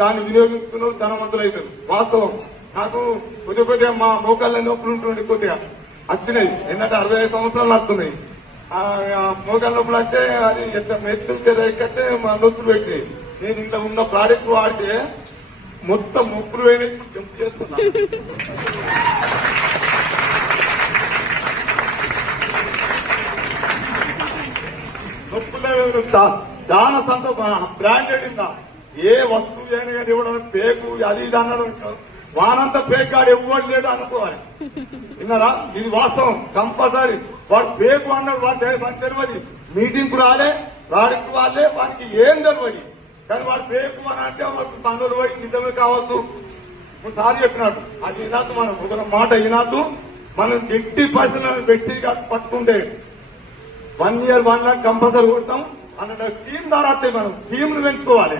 దాన్ని వినియోగించుకున్న ధనవంతులు అవుతారు. వాస్తవం నాకు కొద్దిగా మా మోకాళ్ళ నొప్పులు ఉంటుండే కొద్దిగా వచ్చినాయి. ఏంటంటే 65 సంవత్సరాలు నడుతున్నాయి. మోకాళ్ళ నొప్పులు అంటే అది ఎత్తులు ఎక్కతే మా నొప్పులు పెట్టినాయి. నేను ఇంట్లో ఉన్న ప్రోడక్ట్ వాడితే మొత్తం నొప్పులు పోయినాయి. జంప్ చేస్తున్నా. నొప్పులు చాలా సంత బ్రాండెడ్ ఉందా ఏ వస్తువు అయినా కానీ ఇవ్వడం పేకు అది ఇది అన్నడం వానంతా పేక్ గాడు ఇవ్వడం లేడు అనుకోవాలి. విన్నారా? ఇది వాస్తవం. కంపల్సరీ వాడు పేకు అన్నాడు. వాడు తెలియదు. మీటింగ్ కు రాలే రాడికి వాళ్ళే వానికి ఏం తెలియదు. కానీ వాడు పేకు అని అంటే తన్నులు పోయి నిజమే కావద్దు. సారి చెప్పినట్టు అది వినద్దు. మనం ఒక మాట వినద్దు. మనం ఎట్టి పరిస్థితులను బెస్ట్ పట్టుకుంటే 1 year 1 lakh కంపల్సరీ కొడతాం అన్న టీం ద్వారా మనం టీంను పెంచుకోవాలి.